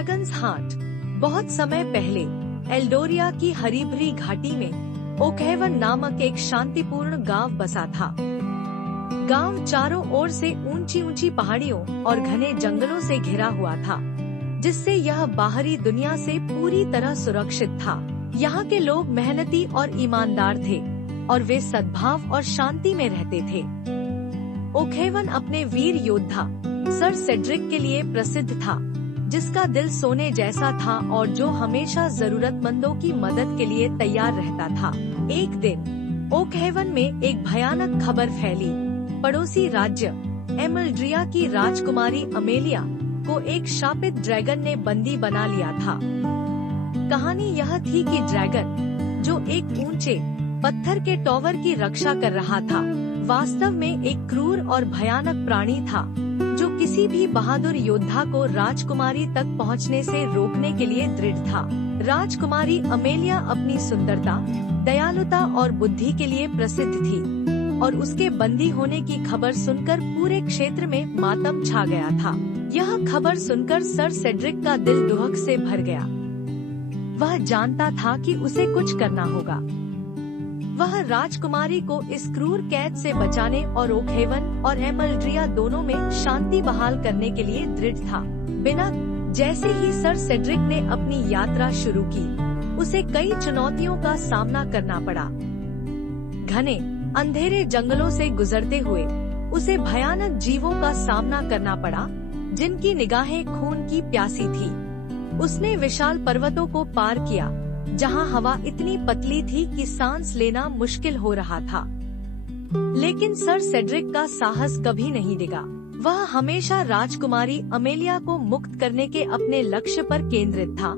Dragons heart. बहुत समय पहले एल्डोरिया की हरी भरी घाटी में ओकहेवन नामक एक शांतिपूर्ण गांव बसा था। गांव चारों ओर से ऊंची ऊंची पहाड़ियों और घने जंगलों से घिरा हुआ था, जिससे यह बाहरी दुनिया से पूरी तरह सुरक्षित था। यहाँ के लोग मेहनती और ईमानदार थे और वे सद्भाव और शांति में रहते थे। ओकहेवन अपने वीर योद्धा सर सेड्रिक के लिए प्रसिद्ध था, जिसका दिल सोने जैसा था और जो हमेशा जरूरतमंदों की मदद के लिए तैयार रहता था। एक दिन ओकहेवन में एक भयानक खबर फैली। पड़ोसी राज्य एमल्ड्रिया की राजकुमारी अमेलिया को एक शापित ड्रैगन ने बंदी बना लिया था। कहानी यह थी कि ड्रैगन, जो एक ऊंचे पत्थर के टॉवर की रक्षा कर रहा था, वास्तव में एक क्रूर और भयानक प्राणी था, जो किसी भी बहादुर योद्धा को राजकुमारी तक पहुंचने से रोकने के लिए दृढ़ था। राजकुमारी अमेलिया अपनी सुंदरता, दयालुता और बुद्धि के लिए प्रसिद्ध थी और उसके बंदी होने की खबर सुनकर पूरे क्षेत्र में मातम छा गया था। यह खबर सुनकर सर सेड्रिक का दिल दुहक से भर गया। वह जानता था कि उसे कुछ करना होगा। वह राजकुमारी को इस क्रूर कैद से बचाने और ओकहेवन और एमल्ड्रिया दोनों में शांति बहाल करने के लिए दृढ़ था। जैसे ही सर सेड्रिक ने अपनी यात्रा शुरू की, उसे कई चुनौतियों का सामना करना पड़ा। घने अंधेरे जंगलों से गुजरते हुए उसे भयानक जीवों का सामना करना पड़ा, जिनकी निगाहें खून की प्यासी थी। उसने विशाल पर्वतों को पार किया, जहां हवा इतनी पतली थी कि सांस लेना मुश्किल हो रहा था। लेकिन सर सेड्रिक का साहस कभी नहीं डिगा। वह हमेशा राजकुमारी अमेलिया को मुक्त करने के अपने लक्ष्य पर केंद्रित था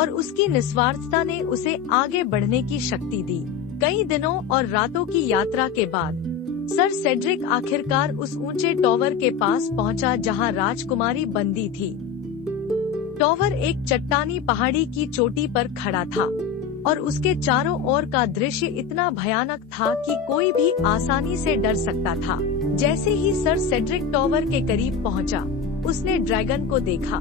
और उसकी निस्वार्थता ने उसे आगे बढ़ने की शक्ति दी। कई दिनों और रातों की यात्रा के बाद सर सेड्रिक आखिरकार उस ऊंचे टॉवर के पास पहुंचा, जहां राजकुमारी बंदी थी। टॉवर एक चट्टानी पहाड़ी की चोटी पर खड़ा था और उसके चारों ओर का दृश्य इतना भयानक था कि कोई भी आसानी से डर सकता था। जैसे ही सर सेड्रिक टॉवर के करीब पहुंचा, उसने ड्रैगन को देखा।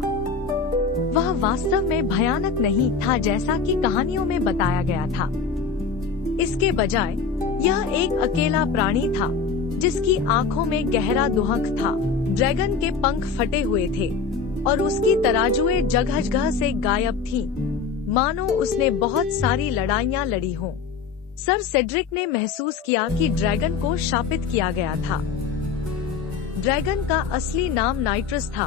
वह वास्तव में भयानक नहीं था जैसा कि कहानियों में बताया गया था। इसके बजाय यह एक अकेला प्राणी था, जिसकी आंखों में गहरा दुहक था। ड्रैगन के पंख फटे हुए थे और उसकी तराजुएं जगह जगह से गायब थीं, मानो उसने बहुत सारी लड़ाइयाँ लड़ी हों। सर सेड्रिक ने महसूस किया कि ड्रैगन को शापित किया गया था। ड्रैगन का असली नाम नाइट्रस था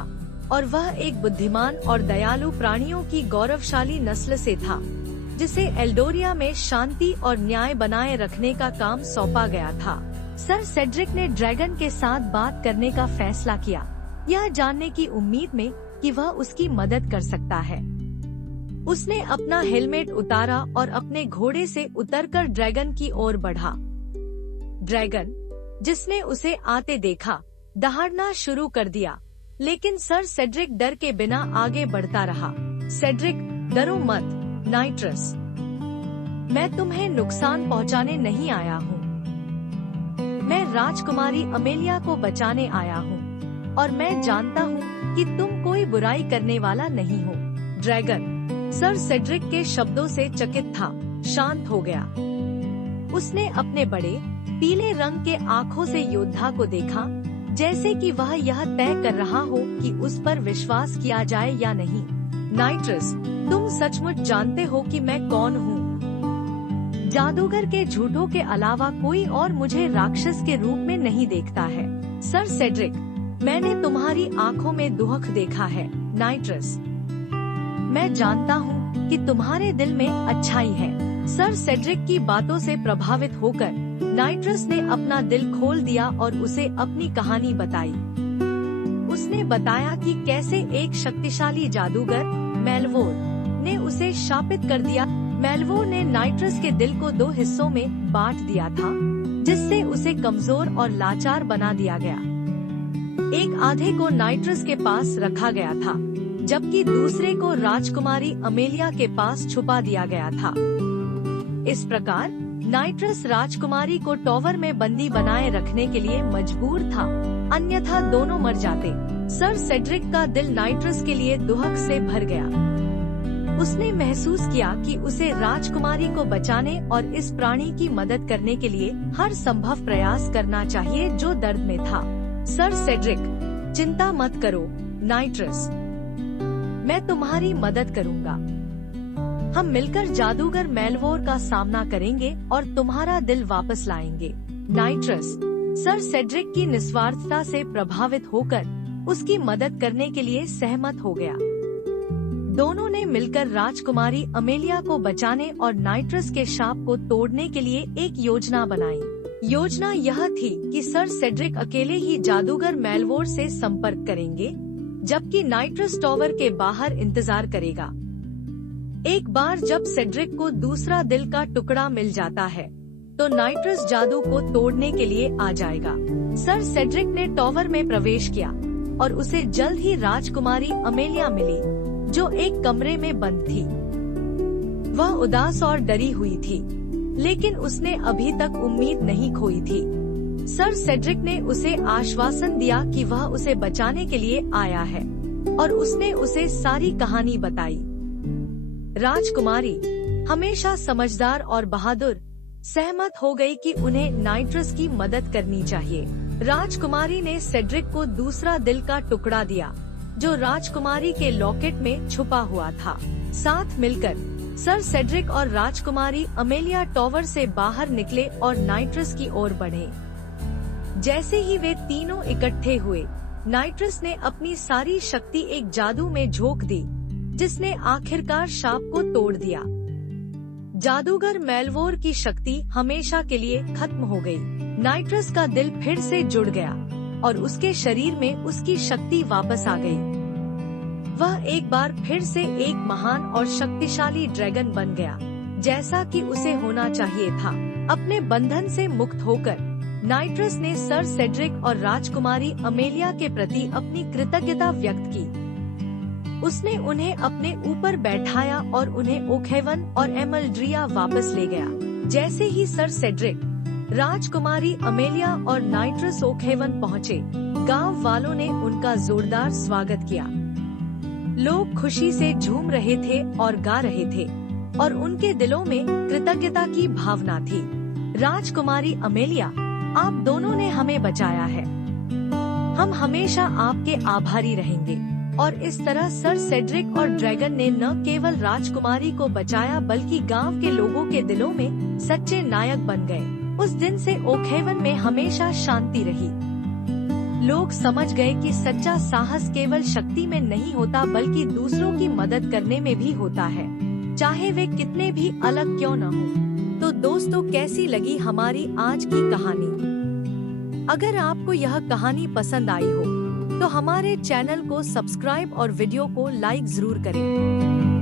और वह एक बुद्धिमान और दयालु प्राणियों की गौरवशाली नस्ल से था, जिसे एल्डोरिया में शांति और न्याय बनाए रखने का काम सौंपा गया था। सर सेड्रिक ने ड्रैगन के साथ बात करने का फैसला किया, यह जानने की उम्मीद में कि वह उसकी मदद कर सकता है। उसने अपना हेलमेट उतारा और अपने घोड़े से उतरकर ड्रैगन की ओर बढ़ा। ड्रैगन, जिसने उसे आते देखा, दहाड़ना शुरू कर दिया, लेकिन सर सेड्रिक डर के बिना आगे बढ़ता रहा। सेड्रिक, डरो मत नाइट्रस, मैं तुम्हें नुकसान पहुंचाने नहीं आया हूँ। मैं राजकुमारी अमेलिया को बचाने आया हूँ और मैं जानता हूँ कि तुम कोई बुराई करने वाला नहीं हो। ड्रैगन सर सेड्रिक के शब्दों से चकित था, शांत हो गया। उसने अपने बड़े पीले रंग के आँखों से योद्धा को देखा, जैसे कि वह यह तय कर रहा हो कि उस पर विश्वास किया जाए या नहीं। नाइट्रस, तुम सचमुच जानते हो कि मैं कौन हूँ? जादूगर के झूठों के अलावा कोई और मुझे राक्षस के रूप में नहीं देखता है। सर सेड्रिक, मैंने तुम्हारी आँखों में दुहक देखा है। नाइट्रस, मैं जानता हूँ कि तुम्हारे दिल में अच्छाई है। सर सेड्रिक की बातों से प्रभावित होकर नाइट्रस ने अपना दिल खोल दिया और उसे अपनी कहानी बताई। उसने बताया कि कैसे एक शक्तिशाली जादूगर मेलवोर ने उसे शापित कर दिया। मेलवोर ने नाइट्रस के दिल को 2 हिस्सों में बांट दिया था, जिससे उसे कमजोर और लाचार बना दिया गया। एक आधे को नाइट्रस के पास रखा गया था, जबकि दूसरे को राजकुमारी अमेलिया के पास छुपा दिया गया था। इस प्रकार नाइट्रस राजकुमारी को टॉवर में बंदी बनाए रखने के लिए मजबूर था, अन्यथा दोनों मर जाते। सर सेड्रिक का दिल नाइट्रस के लिए दुहक से भर गया। उसने महसूस किया कि उसे राजकुमारी को बचाने और इस प्राणी की मदद करने के लिए हर संभव प्रयास करना चाहिए जो दर्द में था। सर सेड्रिक, चिंता मत करो नाइट्रस, मैं तुम्हारी मदद करूंगा। हम मिलकर जादूगर मेलवोर का सामना करेंगे और तुम्हारा दिल वापस लाएंगे। नाइट्रस, सर सेड्रिक की निस्वार्थता से प्रभावित होकर उसकी मदद करने के लिए सहमत हो गया। दोनों ने मिलकर राजकुमारी अमेलिया को बचाने और नाइट्रस के शाप को तोड़ने के लिए एक योजना बनाई। योजना यह थी कि सर सेड्रिक अकेले ही जादूगर मेलवोर से संपर्क करेंगे, जबकि नाइट्रस टॉवर के बाहर इंतजार करेगा। एक बार जब सेड्रिक को दूसरा दिल का टुकड़ा मिल जाता है, तो नाइट्रस जादू को तोड़ने के लिए आ जाएगा। सर सेड्रिक ने टॉवर में प्रवेश किया और उसे जल्द ही राजकुमारी अमेलिया मिली, जो एक कमरे में बंद थी। वह उदास और डरी हुई थी, लेकिन उसने अभी तक उम्मीद नहीं खोई थी। सर सेड्रिक ने उसे आश्वासन दिया कि वह उसे बचाने के लिए आया है और उसने उसे सारी कहानी बताई। राजकुमारी, हमेशा समझदार और बहादुर, सहमत हो गई कि उन्हें नाइट्रस की मदद करनी चाहिए। राजकुमारी ने सेड्रिक को दूसरा दिल का टुकड़ा दिया, जो राजकुमारी के लॉकेट में छुपा हुआ था। साथ मिलकर सर सेड्रिक और राजकुमारी अमेलिया टॉवर से बाहर निकले और नाइट्रस की ओर बढ़े। जैसे ही वे तीनों इकट्ठे हुए, नाइट्रस ने अपनी सारी शक्ति एक जादू में झोंक दी, जिसने आखिरकार शाप को तोड़ दिया। जादूगर मेलवोर की शक्ति हमेशा के लिए खत्म हो गई। नाइट्रस का दिल फिर से जुड़ गया और उसके शरीर में उसकी शक्ति वापस आ गई। वह एक बार फिर से एक महान और शक्तिशाली ड्रैगन बन गया, जैसा कि उसे होना चाहिए था। अपने बंधन से मुक्त होकर नाइट्रस ने सर सेड्रिक और राजकुमारी अमेलिया के प्रति अपनी कृतज्ञता व्यक्त की। उसने उन्हें अपने ऊपर बैठाया और उन्हें ओकहेवन और एमल्ड्रिया वापस ले गया। जैसे ही सर सेड्रिक, राजकुमारी अमेलिया और नाइट्रस ओकहेवन पहुँचे, गांव वालों ने उनका जोरदार स्वागत किया। लोग खुशी से झूम रहे थे और गा रहे थे और उनके दिलों में कृतज्ञता की भावना थी। राजकुमारी अमेलिया, आप दोनों ने हमें बचाया है। हम हमेशा आपके आभारी रहेंगे। और इस तरह सर सेड्रिक और ड्रैगन ने न केवल राजकुमारी को बचाया, बल्कि गांव के लोगों के दिलों में सच्चे नायक बन गए। उस दिन से ओकहेवन में हमेशा शांति रही। लोग समझ गए कि सच्चा साहस केवल शक्ति में नहीं होता, बल्कि दूसरों की मदद करने में भी होता है, चाहे वे कितने भी अलग क्यों न हो। तो दोस्तों, कैसी लगी हमारी आज की कहानी? अगर आपको यह कहानी पसंद आई हो, तो हमारे चैनल को सब्सक्राइब और वीडियो को लाइक जरूर करें।